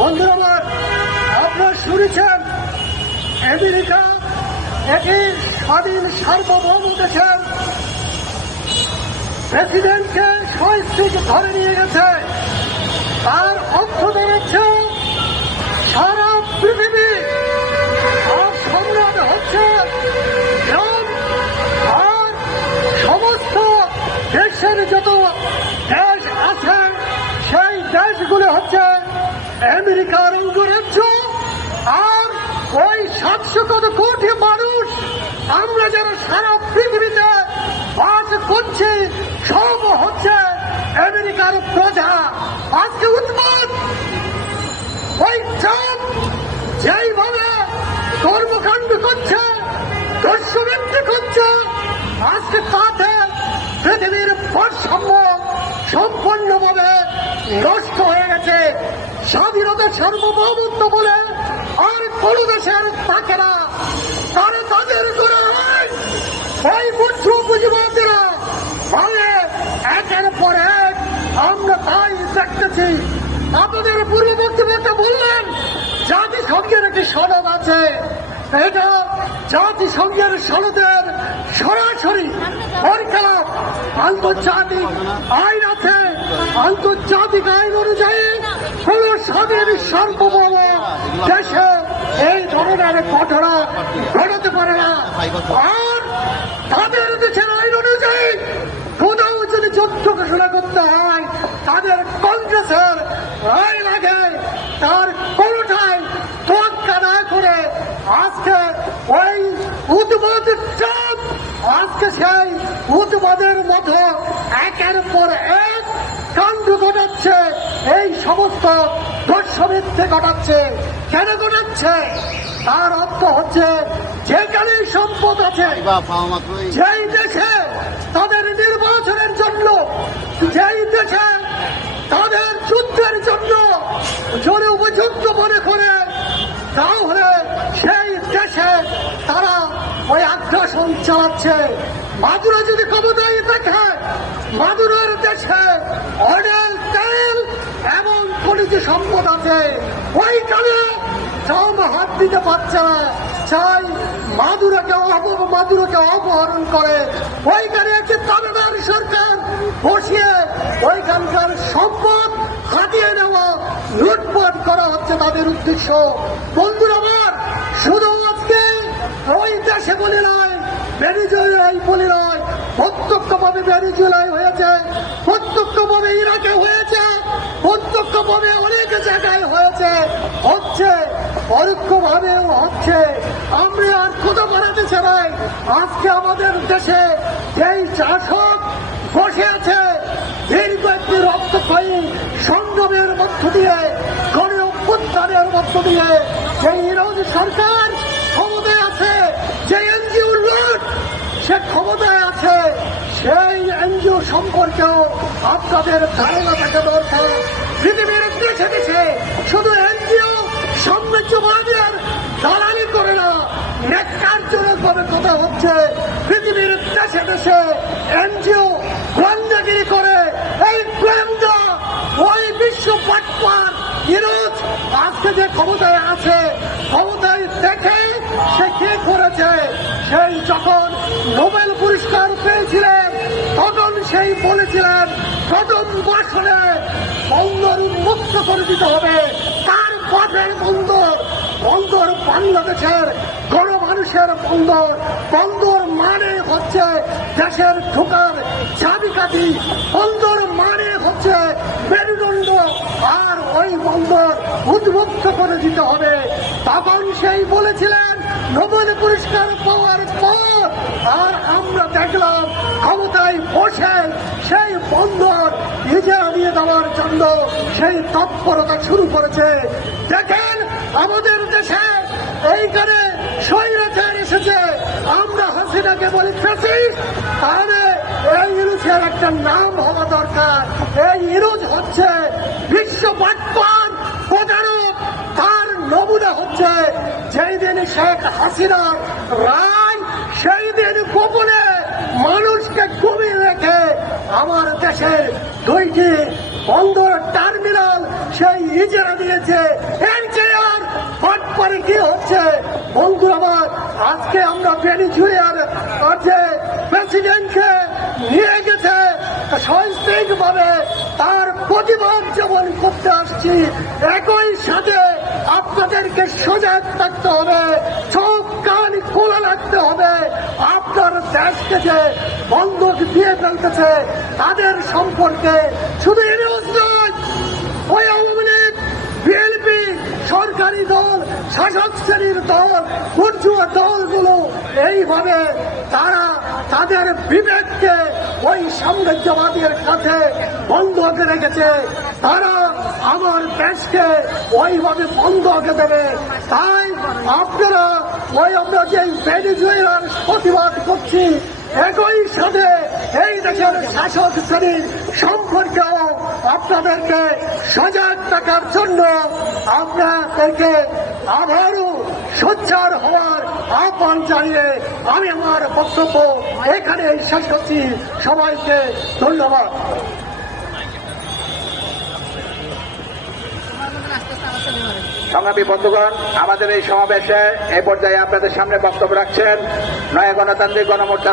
বন্ধুরা আপনারা শুনেছেন, আমেরিকা একটি স্বাধীন সার্বভৌম দেশের প্রেসিডেন্টকে সহিষ্ণুক ধরে নিয়ে গেছে। তার অর্থ দাঁড়াচ্ছে সারা পৃথিবী আর সম্রাট হচ্ছে আর সমস্ত দেশের যত আমেরিকার অঙ্গরাজ্য, আর ওই সাতশো কত কোটি মানুষ আমরা যারা সারা পৃথিবীতে বাস করছি, সব হচ্ছে আমেরিকার প্রজা। আজকে উন্মাদ ওই ট্রাম্প যেইভাবে কর্মকাণ্ড করছে দস্যবৃত্তি করছে, আজকে তাতে পৃথিবীর ভারসাম্য সম্পূর্ণভাবে নষ্ট হয়ে গেছে। স্বাধীনতা সার্বভৌমত্ব বলে আর কোন দেশের থাকে না। তারা তাদের করে ওই বুদ্ধ পুঁজিবাদীরা ফলে একের পর এক আমরা তাই দেখতেছি। আপনাদের পূর্ববর্তী বক্তা বললেন, জাতিসংঘের একটি সনদ আছে। এটা জাতিসংঘের সনদের সরাসরি পরীক্ষা আন্তর্জাতিক আইন আছে। আন্তর্জাতিক আইন অনুযায়ী কোন স্বাধীন সার্বভৌম দেশে এই ধরনের ঘটনা ঘটাতে পারে না। আর তাদের দেশের আইন অনুযায়ী কোথাও যদি যুদ্ধ ঘোষণা করতে হয়, তাদের কংগ্রেসের রায় লাগে। তার কোনটাই তোয়াক্কা না করে আজকে ওই উদ্বোধ চাপ আজকে সেই উদ্বোধের মতো একের পর এক এই সমস্ত দর্শমিত্রে ঘটাচ্ছে কেন ঘটাচ্ছে? তার অর্থ হচ্ছে যেখানে সম্পদ আছে যেই দেশে তাদের নির্বাচনের জন্য যেই দেশে তাদের যুদ্ধের জন্য জোরে উপযুক্ত মনে করে তাহলে সেই দেশে তারা ওই আগ্রাসন চালাচ্ছে। মাদুরা যদি ক্ষমতায় থাকে মাদুরার দেশে তেল খনিজ সম্পদ আছে ওইখানে চাম হাত দিতে পারছে না। চাই মাদুরাকে মাদুরাকে অপহরণ করে। ওইখানে একটি তামিলনার সরকার বসিয়ে ওইখানকার সম্পদ হাতিয়ে নেওয়া, লুটপাট করা হচ্ছে তাদের উদ্দেশ্য। বন্ধুরা আমার, শুধু আজকে ওই দেশে বলে নয় ভেনিজুয়েলাই বলে নয়, প্রত্যক্ষভাবে ভেনিজুয়েলাই হয়েছে। প্রত্যক্ষভাবে ইরাকে হয়েছে। প্রত্যক্ষভাবে অনেক জায়গায় হয়েছে, হচ্ছে, পরোক্ষভাবেও হচ্ছে। আমরা আর কোথা বাড়াতে চাই। আজকে আমাদের দেশে যেই শাসক বসে আছে দীর্ঘ একটি রক্তক্ষয়ী সংগ্রামের মধ্য দিয়ে, গণ অভ্যুত্থানের মধ্য দিয়ে সেই ইরানি সরকার ক্ষমতায় আছে যে এনজিও লুট সে ক্ষমতায় আছে, সেই এনজিও সম্পর্কেও আপনাদের ধারণা থাকা দরকার। পৃথিবীর দেশে দেশে শুধু এনজিও সাম্রাজ্যবাদের দালালি করে না ন্যাক্কারজনক ভাবে কথা হচ্ছে। পৃথিবীর দেশে দেশে এনজিও গোয়েন্দাগিরি করে। এই গোয়েন্দা ওই বিশ্ব পাটপার ইরোজ আজকে যে ক্ষমতায় আছে, ক্ষমতায় দেখে সে কি করেছে? সেই যখন নোবেল পুরস্কার পেয়েছিলেন, তখন সেই বলেছিলেন, প্রথম বছরে বন্দর উন্মুক্ত করে দিতে হবে। তার পথের বন্দর বন্দর বাংলাদেশের গণ মানুষের বন্দর। বন্দর মানে হচ্ছে দেশের ঢোকার চাবিকাঠি। বন্দর মানে হচ্ছে মেরুদণ্ড। আর ওই বন্দর উদ্মুক্ত করে দিতে হবে। তখন সেই বলেছিলেন, নোবেল পুরস্কার পাওয়ার পর আর আমরা দেখলাম ক্ষমতায় বসে সেই বন্দর নিয়ে দেওয়ার জন্য সেই তৎপরতা শুরু করেছে। দেখেন, আমাদের দেশে এইখানে স্বৈরাচার এসেছে। আমরা হাসিনাকে বলি ফেসিস তাহলে এই ইরুজের একটা নাম হওয়া দরকার। এই ইরুজ হচ্ছে বিশ্ব পাটপান প্রতারক। তার নমুনা হচ্ছে যেই দিন শেখ হাসিনার রায়, সেই দিন গোপনে রেখে আমার দেশের দুইটি বন্দর টার্মিনাল সেই ইজারা দিয়েছে। এর কি হচ্ছে? বন্ধু আমার, আজকে আমরা ভেনিজুয়েলার কাছে প্রেসিডেন্টকে নিয়ে গেছে ভাবে তার প্রতিবাদ যেমন করতে আসছি, একই সাথে আপনাদেরকে সজাগ থাকতে হবে। দেশকে যে বন্ধক দিয়ে ফেলতেছে, তাদের সম্পর্কে শুধু নিউজ নয়। সরকারি দল, শাসক শ্রেণির দল পর্যুয়া দলগুলো, এইভাবে তারা তাদের বিবেককে ওই সাম্রাজ্যবাদীর সাথে বন্ধকে রেখেছে। তারা আমার দেশকে ওইভাবে বন্ধকে দেবে। তাই আপনারা ওই আমরা যে ভেনিজুয়েলার প্রতিবাদ করছি, একই সাথে এই দেশের শাসক শ্রেণির সম্পর্কেও আপনাদেরকে সজাগ থাকার জন্য আপনাদেরকে আবারও সোচ্চার হওয়ার আহ্বান জানিয়ে আমি আমার বক্তব্য এখানে শেষ করছি। সবাইকে ধন্যবাদ। সংগ্রামী বন্ধুগণ আমাদের এই সমাবেশে এ পর্যায়ে আপনাদের সামনে বক্তব্য রাখছেন নয়া গণতান্ত্রিক গণমোর্চা